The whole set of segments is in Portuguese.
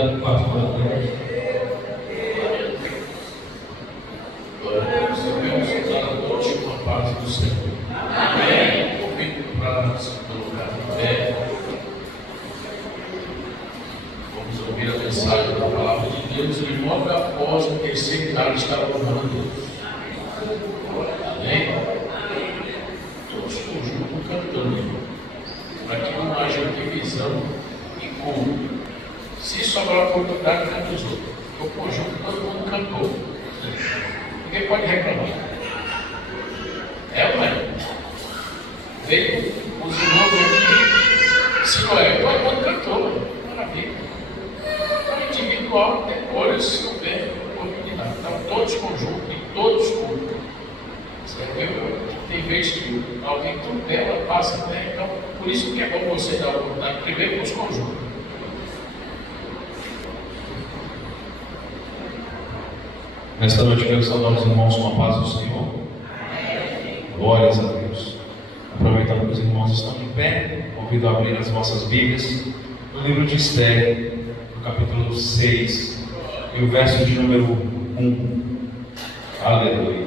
convidado pastor Deus. Glória a Deus, eu venho estudar a última parte do Senhor. Amém. Convido para se colocar em pé. Vamos ouvir a mensagem da palavra de Deus e logo após o terceiro cara estar louvando a Deus. Amém? Todos conjuntos cantando, para que não haja divisão e culto. Se sobrar a oportunidade, canta os outros. O conjunto todo mundo cantou. Ninguém pode reclamar. É ou não é? Veio os irmãos aqui, se não é, todo mundo cantou. Maravilha. Então, individual, depois, se houver oportunidade. Então, todos conjuntos e todos cultos. Tem vez que alguém tudo dela passa, né? Então, por isso que é bom você dar a oportunidade primeiro para os conjuntos. Nesta noite quero saudar os irmãos com a paz do Senhor. Glórias a Deus. Aproveitando que os irmãos estão de pé, convido a abrir as vossas Bíblias no livro de Esther, no capítulo 6, e o verso de número 1. Aleluia.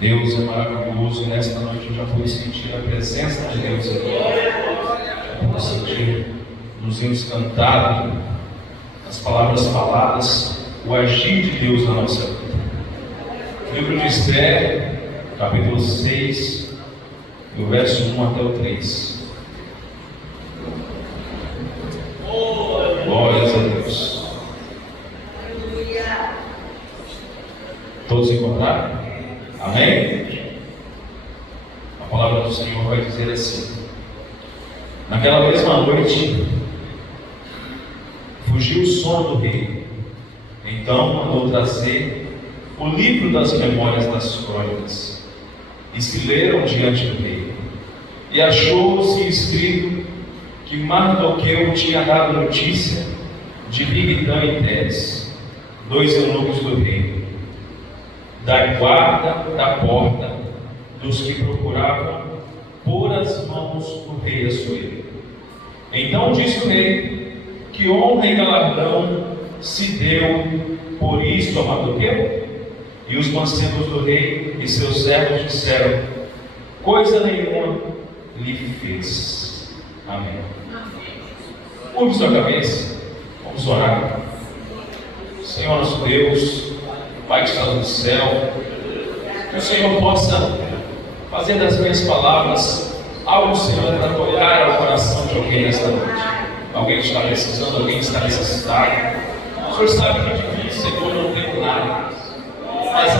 Deus é maravilhoso e nesta noite eu já pude sentir a presença de Deus aqui. Já pude sentir nos hinos cantados, as palavras faladas, o agir de Deus na nossa vida. Livro de Esther, capítulo 6, do verso 1 até o 3. Glórias a Deus. Todos encontraram? Amém? A palavra do Senhor vai dizer assim: naquela mesma noite fugiu o sono do rei. Então mandou trazer o livro das memórias das crônicas, e se leram diante do rei. E achou-se escrito que Mardoqueu tinha dado notícia de Bigtã e Teres, dois eunucos do rei, da guarda da porta, dos que procuravam pôr as mãos no rei Assuero. Então disse o rei: que honra e galardão se deu por isto a Mardoqueu? E os mancebos do rei e seus servos disseram: coisa nenhuma lhe fez. Amém. Curve sua cabeça, vamos orar. Senhor nosso Deus, Pai que está no céu, que o Senhor possa fazer das minhas palavras algo, Senhor, para tocar ao coração de alguém nesta noite. Alguém que está precisando, alguém que está necessitado. O Senhor sabe que de mim, Senhor, não tenho nada, mas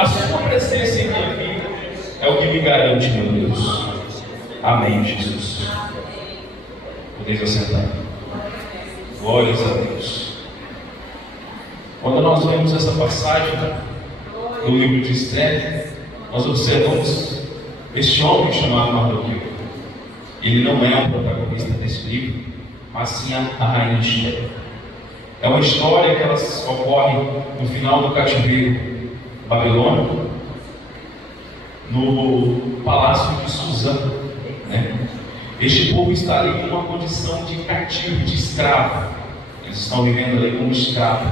a sua presença em minha vida é o que me garante, meu Deus. Amém, Jesus. Podeis assentar. Glórias a Deus. Quando nós vemos essa passagem do livro de Esther, nós observamos este homem chamado Mardoqueu. Ele não é o protagonista desse livro, mas sim a rainha Esther. É uma história que ela ocorre no final do cativeiro babilônico, no palácio de Suzã, né? Este povo está ali em uma condição de cativo, de escravo. Eles estão vivendo ali como escravo.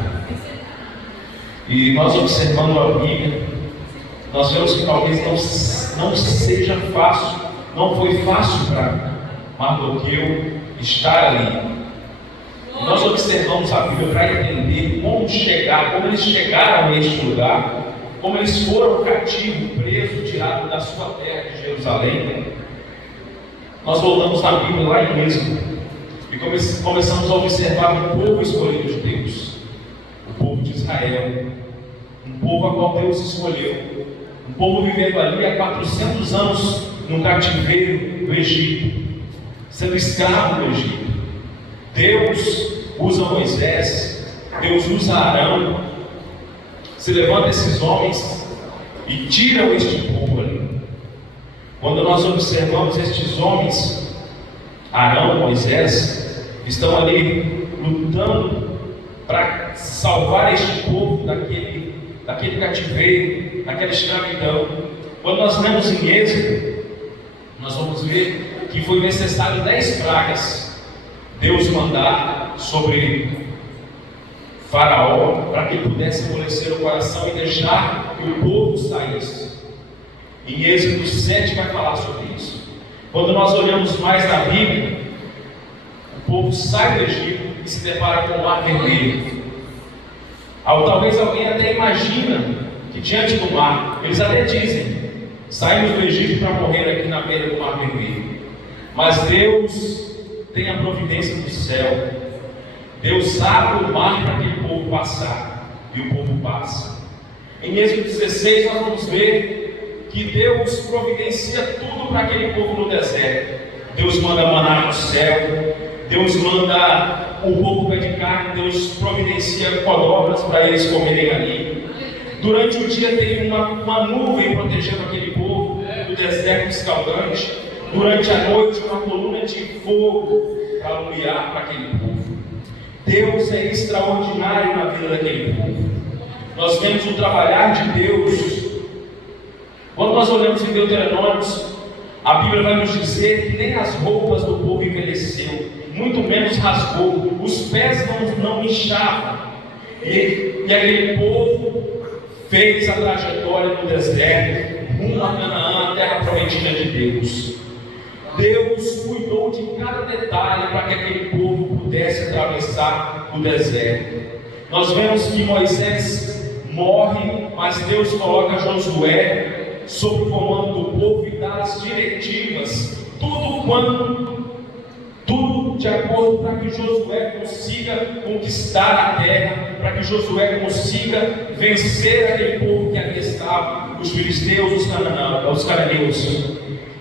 E nós observando a Bíblia, nós vemos que talvez não seja fácil, não foi fácil para Mardoqueu estar ali. Nós observamos a Bíblia para entender como eles chegaram a este lugar, como eles foram cativos, presos, tirados da sua terra de Jerusalém. Nós voltamos na Bíblia lá em Êxodo e começamos a observar o povo escolhido de Deus, o povo de Israel, um povo a qual Deus escolheu, um povo vivendo ali há 400 anos no cativeiro do Egito, sendo escravo do Egito. Deus usa Moisés, Deus usa Arão, se levanta esses homens e tiram este povo ali. Quando nós observamos estes homens, Arão, Moisés, estão ali lutando para salvar este povo daquele cativeiro, daquela escravidão. Quando nós lemos em Êxodo, nós vamos ver que foi necessário 10 pragas Deus mandar sobre Faraó para que pudesse amolecer o coração e deixar que o povo saísse. Em Êxodo 7 vai falar sobre isso. Quando nós olhamos mais na Bíblia, o povo sai do Egito e se depara com o Mar Vermelho. Talvez alguém até imagina que diante do mar, eles até dizem: saímos do Egito para morrer aqui na beira do Mar Vermelho. Mas Deus tem a providência do céu. Deus abre o mar para aquele povo passar, e o povo passa. Em Êxodo 16 nós vamos ver que Deus providencia tudo para aquele povo no deserto. Deus manda maná no céu, Deus manda o povo pé de carne, Deus providencia codornas para eles comerem ali. Durante o dia tem uma nuvem protegendo aquele povo do deserto escaldante. Durante a noite, uma coluna de fogo para alumiar para aquele povo. Deus é extraordinário na vida daquele povo. Nós vemos o trabalhar de Deus. Quando nós olhamos em Deuteronômio, a Bíblia vai nos dizer que nem as roupas do povo envelheceu, muito menos rasgou, os pés não inchavam. E aquele povo fez a trajetória no deserto, rumo a Canaã, a terra prometida de Deus. Deus cuidou de cada detalhe para que aquele povo pudesse atravessar o deserto. Nós vemos que Moisés morre, mas Deus coloca Josué sob o comando do povo e dá as diretivas, tudo de acordo para que Josué consiga conquistar a terra, para que Josué consiga vencer aquele povo que ali estava, os filisteus, os cananeus.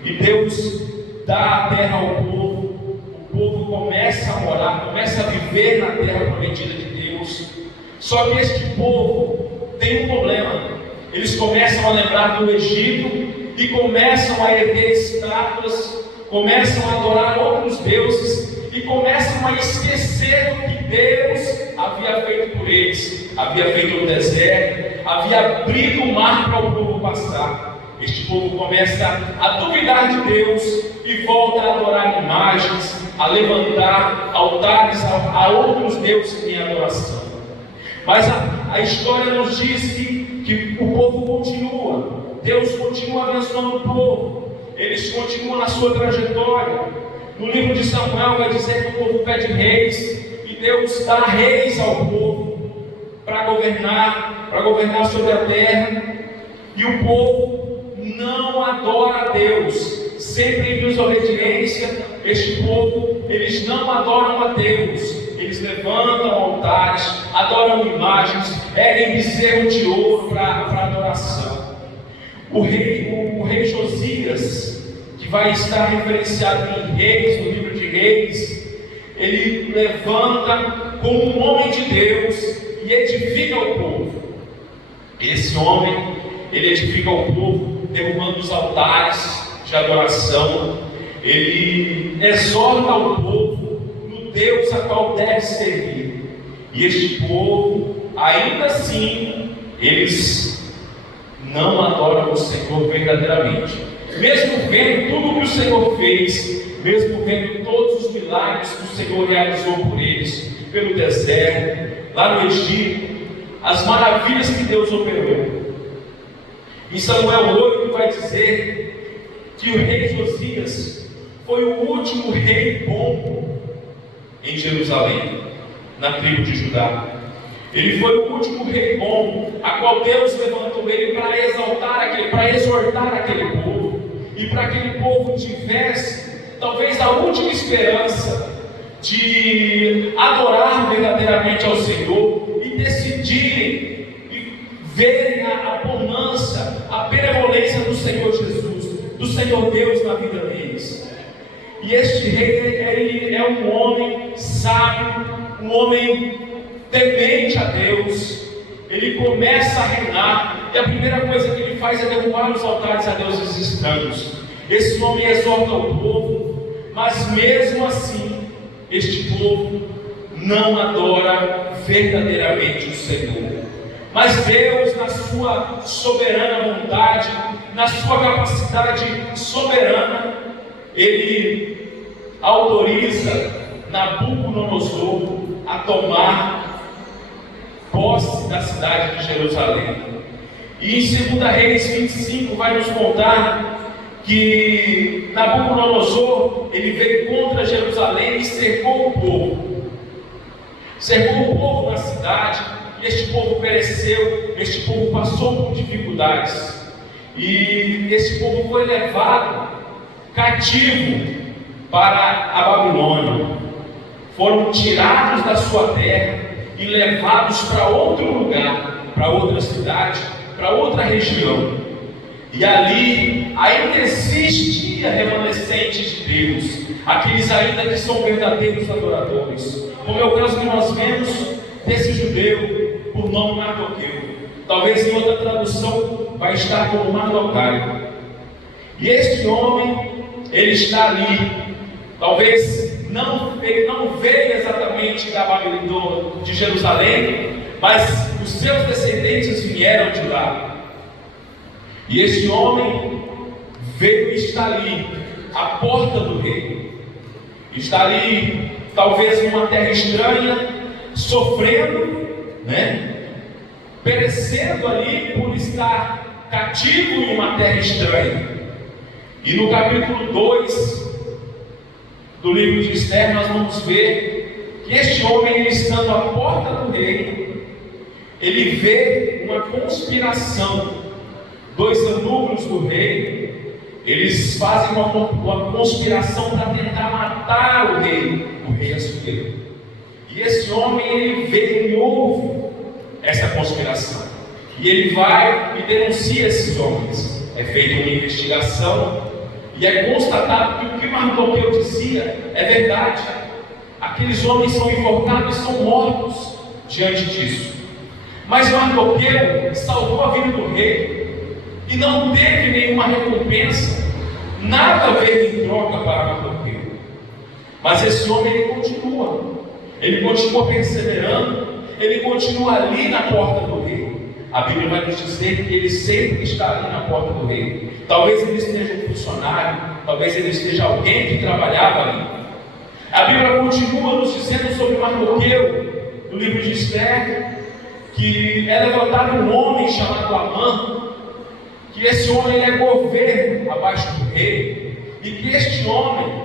E Deus dá a terra ao povo, o povo começa a morar, começa a viver na terra prometida de Deus. Só que este povo tem um problema. Eles começam a lembrar do Egito e começam a erguer estátuas, começam a adorar outros deuses e começam a esquecer o que Deus havia feito por eles. Havia feito no deserto, havia abrido o mar para o povo passar. Este povo começa a duvidar de Deus e volta a adorar imagens, a levantar altares a outros deuses em adoração. Mas a história nos diz que o povo continua, Deus continua abençoando o povo, eles continuam na sua trajetória. No livro de Samuel vai dizer que o povo pede reis, e Deus dá reis ao povo para governar sobre a terra, e o povo não adora a Deus, sempre em desobediência. Este povo, eles não adoram a Deus, eles levantam altares, adoram imagens, erguem bezerro de ouro para adoração. O rei Josias, que vai estar referenciado em Reis, no livro de Reis, ele levanta como um homem de Deus e edifica o povo. Esse homem, ele edifica o povo, derrubando os altares de adoração. Ele exorta o povo no Deus a qual deve servir. E este povo, ainda assim, eles não adoram o Senhor verdadeiramente. Mesmo vendo tudo o que o Senhor fez, mesmo vendo todos os milagres que o Senhor realizou por eles, pelo deserto, lá no Egito, as maravilhas que Deus operou. Em Samuel 8 vai dizer que o rei Josias foi o último rei bom em Jerusalém, na tribo de Judá. Ele foi o último rei bom, a qual Deus levantou ele para exortar aquele povo, e para que aquele povo tivesse talvez a última esperança de adorar verdadeiramente ao Senhor e decidirem e verem a bonança, a benevolência do Senhor Jesus, do Senhor Deus na vida deles. E este rei, ele é um homem sábio, um homem temente a Deus. Ele começa a reinar, e a primeira coisa que ele faz é derrubar os altares a deuses estranhos. Esse homem exorta o povo, mas mesmo assim, este povo não adora verdadeiramente o Senhor. Mas Deus, na sua soberana vontade, na sua capacidade soberana, Ele autoriza Nabucodonosor a tomar posse da cidade de Jerusalém. E em 2 Reis 25 vai nos contar que Nabucodonosor ele veio contra Jerusalém e cercou o povo. Cercou o povo na cidade, e este povo pereceu, este povo passou por dificuldades. E esse povo foi levado cativo para a Babilônia. Foram tirados da sua terra e levados para outro lugar, para outra cidade, para outra região. E ali ainda existia remanescentes de Deus, aqueles ainda que são verdadeiros adoradores, como é o caso que nós vemos desse judeu por nome Mardoqueu. Talvez em outra tradução vai estar como Mardokai. E este homem, ele está ali. Talvez ele não veio exatamente da Babilônia, de Jerusalém, mas os seus descendentes vieram de lá. E este homem veio e está ali, à porta do rei. Está ali, talvez numa terra estranha, sofrendo, perecendo ali por estar cativo em uma terra estranha. E no capítulo 2 do livro de Esther, nós vamos ver que este homem, estando à porta do rei, ele vê uma conspiração. 2 eunucos do rei, eles fazem uma conspiração para tentar matar o rei Assuero. E esse homem, ele vê, ele ouve essa conspiração, e ele vai e denuncia esses homens. É feita uma investigação, e é constatado que o que Mardoqueu dizia é verdade. Aqueles homens são enforcados e são mortos diante disso. Mas Mardoqueu salvou a vida do rei e não teve nenhuma recompensa, nada veio em troca para Mardoqueu. Mas esse homem, ele continua perseverando, ele continua ali na porta do rei. A Bíblia vai nos dizer que ele sempre está ali na porta do rei. Talvez ele esteja um funcionário, talvez ele esteja alguém que trabalhava ali. A Bíblia continua nos dizendo sobre Mardoqueu, no livro de Esther, que é levantado um homem chamado Amã, que esse homem ele é governo abaixo do rei, e que este homem,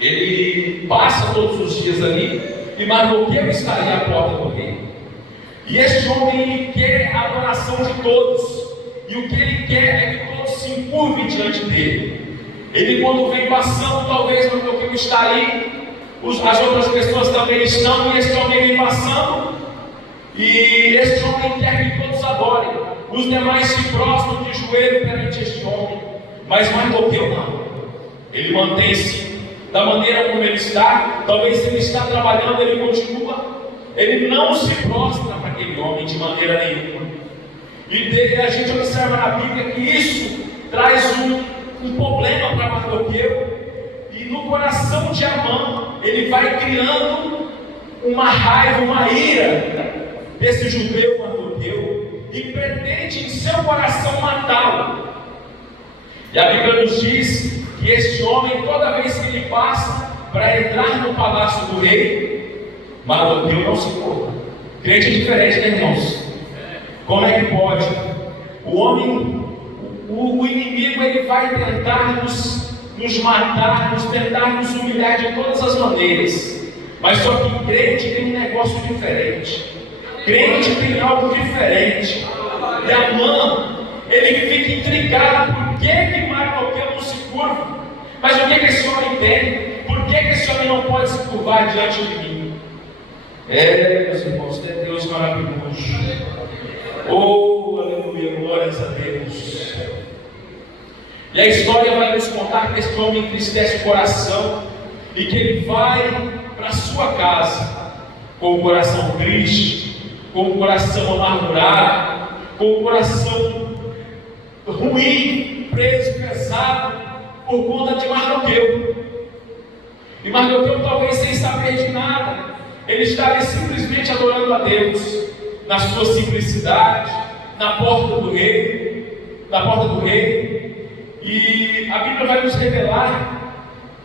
ele passa todos os dias ali, e Mardoqueu está ali à porta do rei. E este homem, ele quer a adoração de todos, e o que ele quer é que todos se encurvem diante dele. Ele, quando vem passando, talvez Mardoqueu está ali, as outras pessoas também estão, e este homem vem passando, e este homem quer que todos adorem. Os demais se prostram de joelho perante este homem, mas Mardoqueu não. Ele mantém-se da maneira como ele está. Talvez se ele está trabalhando, ele continua. Ele não se prostra para aquele homem de maneira nenhuma. E a gente observa na Bíblia que isso traz um problema para Mardoqueu. E no coração de Amã, ele vai criando uma raiva, uma ira desse judeu Mardoqueu, e pretende em seu coração matá-lo. E a Bíblia nos diz que este homem, toda vez que ele passa para entrar no palácio do rei, Mardoqueu não se importa. Crente é diferente, né, irmãos? Como é que pode? O inimigo, ele vai tentar nos matar, tentar nos humilhar de todas as maneiras. Mas só que crente tem um negócio diferente. Crente tem algo diferente. E Amã, ele fica intrigado. Por que Mardoqueu não se curva? Mas o que esse homem tem? Por que esse homem não pode se curvar diante de mim? Meus irmãos, é Deus maravilhoso. Oh, aleluia, glórias a Deus. E a história vai nos contar que esse homem entristece o coração, e que ele vai para a sua casa com o coração triste, com o coração amargurado, com o coração ruim, preso, pesado, por conta de Mardoqueu. E Mardoqueu, talvez sem saber de nada, ele estava simplesmente adorando a Deus, na sua simplicidade, na porta do rei, E a Bíblia vai nos revelar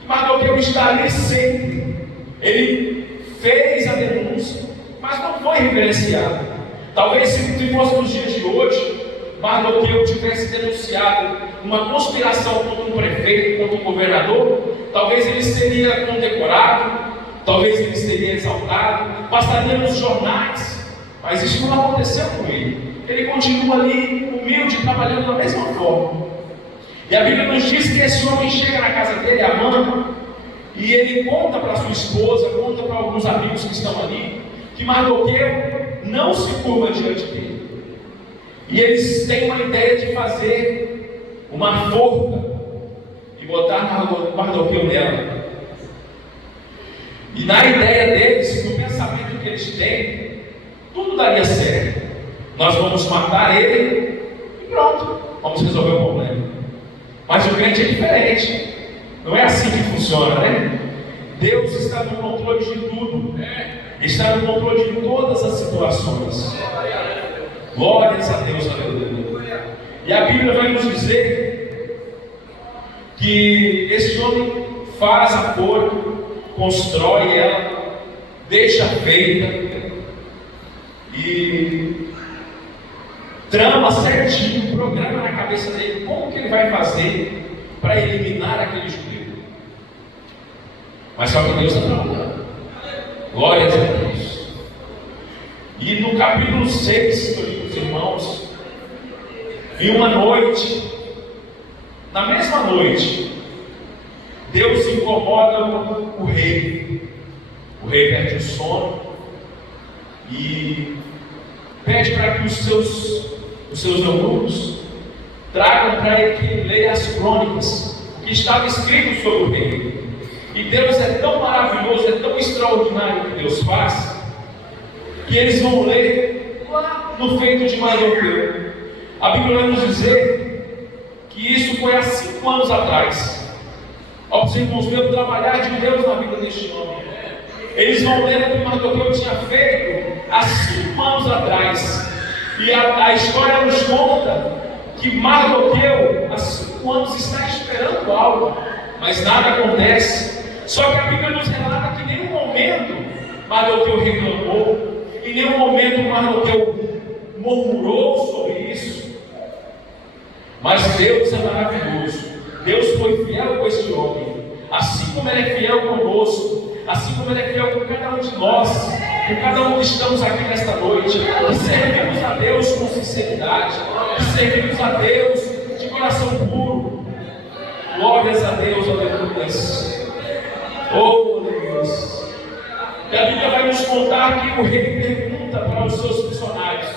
que Mardoqueu está ali sempre, Ele fez a denúncia, mas não foi reverenciado. Talvez se fosse nos dias de hoje, Mardoqueu tivesse denunciado uma conspiração contra um prefeito, contra um governador, talvez ele seria condecorado, talvez ele seria exaltado, passaria nos jornais, mas isso não aconteceu com ele. Ele continua ali, humilde, trabalhando da mesma forma. E a Bíblia nos diz que esse homem chega na casa dele, Amã, e ele conta para sua esposa, conta para alguns amigos que estão ali, que Mardoqueu não se curva diante dele. E eles têm uma ideia de fazer uma forca e botar Mardoqueu nela. E na ideia deles, no pensamento que eles têm, tudo daria certo. Nós vamos matar ele e pronto, vamos resolver o problema. Mas o crente é diferente. Não é assim que funciona, né? Deus está no controle de tudo, está no controle de todas as situações. Glórias a Deus, aleluia. E a Bíblia vai nos dizer que esse homem faz a forca, constrói ela, deixa feita e trama certinho, programa na cabeça dele como que ele vai fazer para eliminar aquele judeu. Mas só que Deus está trabalhando. Glórias a Deus. E no capítulo 6, meus irmãos, em uma noite, na mesma noite, Deus incomoda o rei. O rei perde o sono e pede para que os seus eunucos tragam para ele que ele leia as crônicas que estava escrito sobre o rei. E Deus é tão maravilhoso, é tão extraordinário o que Deus faz, que eles vão ler lá no feito de Mardoqueu. A Bíblia vai nos dizer que isso foi há 5 anos atrás. Ó, os irmãos, ver o trabalhar de Deus na vida deste homem. Eles vão ler o que Mardoqueu tinha feito há 5 anos atrás. E a história nos conta que Mardoqueu há 5 anos está esperando algo, mas nada acontece. Só que a Bíblia nos relata que em nenhum momento Mardoqueu reclamou, em nenhum momento Mardoqueu murmurou sobre isso. Mas Deus é maravilhoso. Deus foi fiel com esse homem, assim como Ele é fiel conosco, assim como Ele é fiel com cada um de nós, com cada um que estamos aqui nesta noite, que servimos a Deus com sinceridade, que servimos a Deus de coração puro. Glórias a Deus, aleluia. Oh, Deus. E a Bíblia vai nos contar que o rei pergunta para os seus funcionários: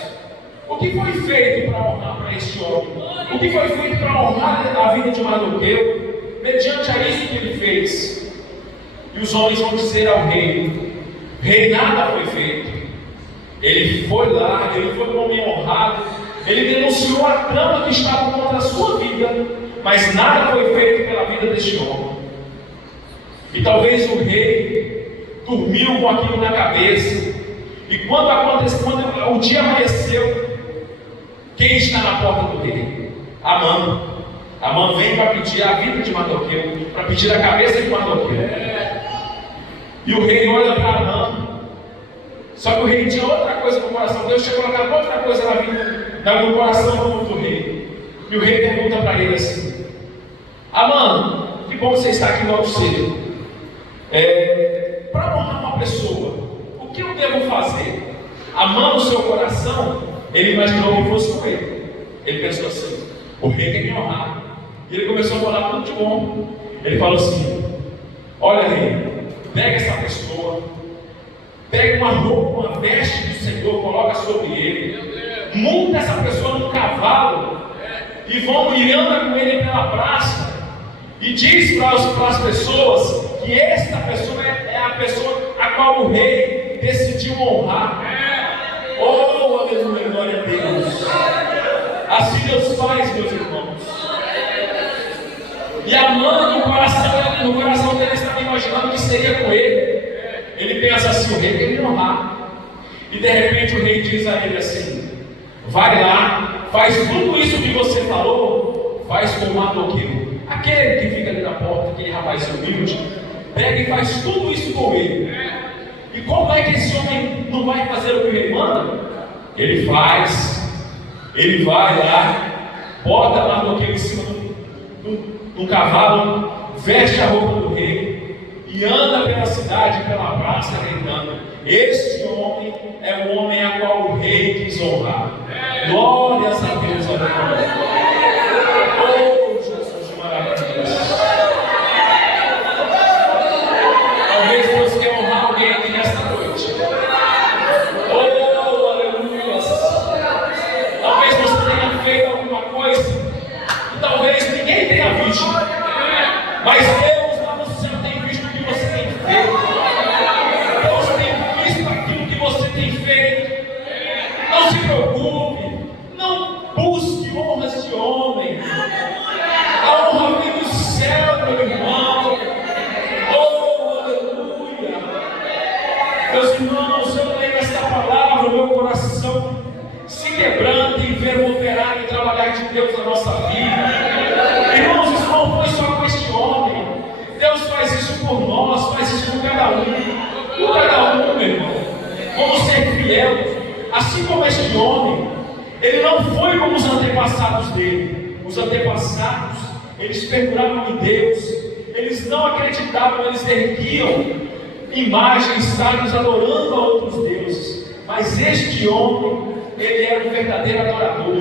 o que foi feito para honrar para este homem? O que foi feito para honrar a vida de Mardoqueu, mediante a isso que ele fez? E os homens vão dizer ao rei: rei, nada foi feito. Ele foi lá, ele foi um homem honrado, ele denunciou a trama que estava contra a sua vida, mas nada foi feito pela vida deste homem. E talvez o rei dormiu com aquilo na cabeça. E quando o dia amanheceu, quem está na porta do rei? Amã. Amã vem para pedir a vida de Mardoqueu, para pedir a cabeça de Mardoqueu. E o rei olha para Amã. Só que o rei tinha outra coisa no coração. Deus tinha colocado outra coisa no coração do rei. E o rei pergunta para ele assim: Amã, que bom você está aqui logo cedo. Para honrar uma pessoa, o que eu devo fazer? Amã no seu coração, ele imaginou que fosse com ele. Ele pensou assim: o rei tem que me honrar. E ele começou a falar tudo de bom. Ele falou assim: olha, rei, pega essa pessoa, pega uma roupa, uma veste do Senhor, coloca sobre ele, monta essa pessoa num cavalo e anda com ele pela praça e diz para as pessoas que esta pessoa é a pessoa a qual o rei decidiu honrar. Oh, aleluia, glória a Deus. Assim Deus faz, meus irmãos. E Amã, no coração dele, estava imaginando que seria com ele. Ele pensa assim: o rei tem que me honrar. E de repente o rei diz a ele assim: vai lá, faz tudo isso que você falou, faz com Mardoqueu, aquele que fica ali na porta, aquele rapaz humilde, pega e faz tudo isso com ele. E como é que esse homem não vai fazer o que o rei manda? Ele faz, ele vai lá, bota Mardoqueu em cima do cavalo, veste a roupa do rei e anda pela cidade, pela praça, gritando: este homem é o homem a qual o rei quis honrar. Glórias a Deus, aleluia. Oh, Jesus maravilhoso. Talvez Deus quer honrar alguém aqui nesta noite. Oh, aleluia. Talvez você tenha feito alguma coisa que talvez ninguém tenha visto, mas Deus lá no céu tem visto o que você tem feito. Deus tem visto aquilo que você tem feito. Não se preocupe, não busque honras de homem. A honra vem do céu, meu irmão. Oh, aleluia. Meus irmãos, eu leio esta palavra, meu coração se quebranta em ver o operar e trabalhar de Deus na nossa vida. Irmãos, isso não foi só com este homem. Deus faz isso por nós, faz isso com cada um. Com cada um, meu irmão. Vamos ser fiel. Assim como este homem, ele não foi como os antepassados dele. Os antepassados, eles perduravam em Deus. Eles não acreditavam, eles erguiam imagens, sábios, adorando a outros deuses. Mas este homem, ele era um verdadeiro adorador.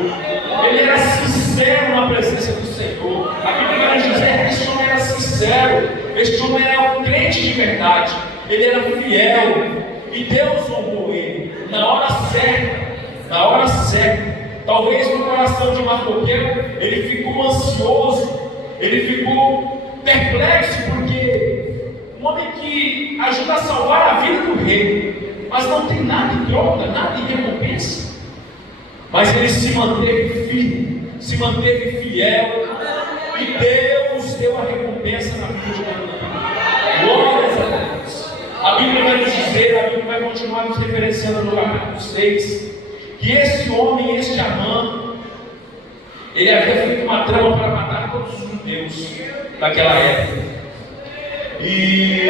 Ele era sincero na presença do Senhor. A Bíblia vai dizer que este homem era sincero. Este homem era um crente de verdade. Ele era fiel. E Deus honrou ele na hora certa. Na hora certa. Talvez no coração de Mardoqueu ele ficou ansioso. Ele ficou perplexo, porque um homem que ajuda a salvar a vida do rei, mas não tem nada em troca, nada em recompensa. Mas ele se manteve firme, se manteve fiel, e Deus deu a recompensa na vida de Mardoqueu. Glórias a Deus. A Bíblia vai nos dizer, a Bíblia vai continuar nos referenciando no capítulo 6, que esse homem, este Amã, ele havia feito uma trama para matar todos os judeus daquela época. E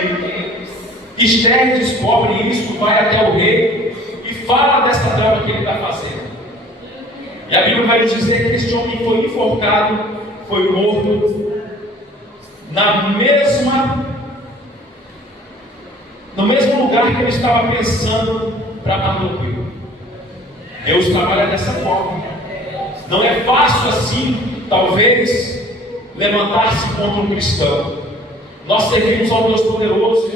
Esther descobre isso, vai até o rei e fala dessa trama que ele está fazendo. E a Bíblia vai nos dizer que este homem foi enforcado, foi morto no mesmo lugar que ele estava pensando para Mardoqueu. Deus trabalha dessa forma. Não é fácil assim, talvez, levantar-se contra um cristão. Nós servimos ao Deus poderoso.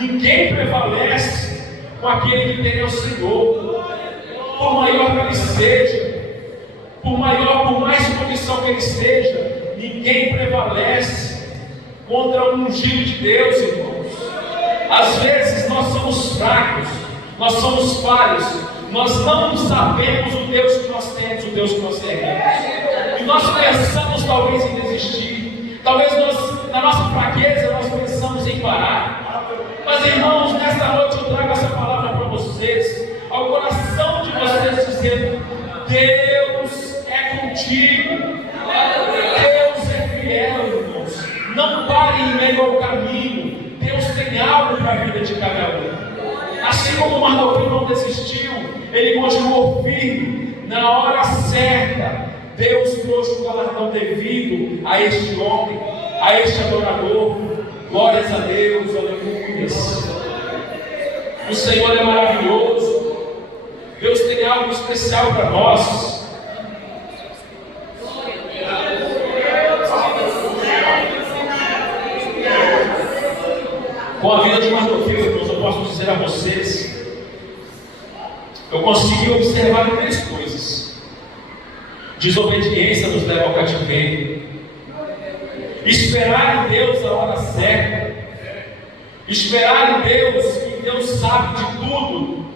Ninguém prevalece com aquele que tem o Senhor. Por maior que ele seja, por mais condição que ele esteja, ninguém prevalece contra o ungido de Deus, irmãos. Às vezes nós somos fracos, nós somos falhos, nós não sabemos o Deus que nós temos, o Deus que nós servimos. E nós pensamos talvez em desistir, talvez na nossa fraqueza nós pensamos em parar. Mas irmãos, nesta noite eu trago essa palavra para vocês, ao coração de vocês, dizendo: Deus é contigo, Deus é fiel, irmãos. Não pare em meio ao caminho. Deus tem algo para a vida de cada um. Assim como Mardoqueu não desistiu, ele continuou firme. Na hora certa, Deus trouxe o galardão devido a este homem, a este adorador. Glórias a Deus, aleluia. O Senhor é maravilhoso. Deus tem algo especial para nós. Com a vida de Mardoqueu, irmãos, eu posso dizer a vocês, eu consegui observar três coisas. Desobediência nos leva ao cativeiro. Esperar em Deus a hora certa. Esperar em Deus, que Deus sabe de tudo.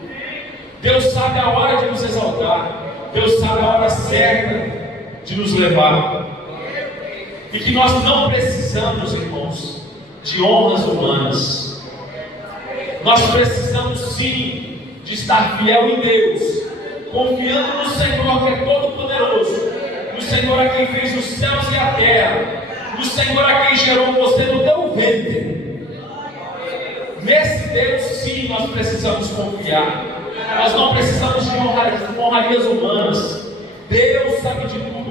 Deus sabe a hora de nos exaltar. Deus sabe a hora certa de nos levar. E que nós não precisamos, irmãos, de honras humanas. Nós precisamos sim de estar fiel em Deus, confiando no Senhor que é todo poderoso, no Senhor a quem fez os céus e a terra, no Senhor a quem gerou você no teu ventre. Nesse Deus, sim, nós precisamos confiar. Nós não precisamos de honrarias humanas. Deus sabe de tudo.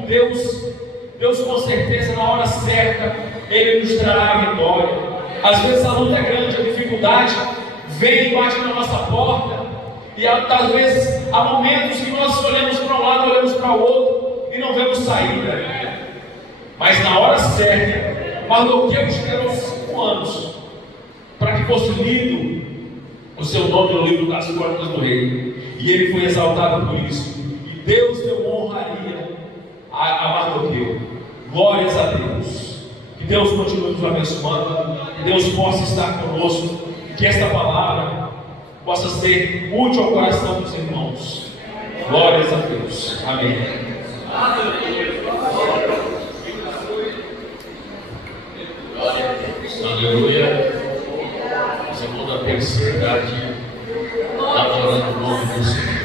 Deus com certeza, na hora certa, Ele nos trará a vitória. Às vezes a luta é grande, a dificuldade vem e bate na nossa porta. E às vezes há momentos que nós olhamos para um lado, olhamos para o outro e não vemos saída. Mas na hora certa, Mardoqueu esperou 5 anos para que fosse lido o seu nome no livro das crônicas do rei. E ele foi exaltado por isso. E Deus deu honraria a Mardoqueu. Glórias a Deus. Que Deus continue nos abençoando. Que Deus possa estar conosco. Que esta palavra possa ser útil ao coração dos irmãos. Glórias a Deus. Amém. Aleluia. Segundo a terceira idade, adorando o nome do Senhor.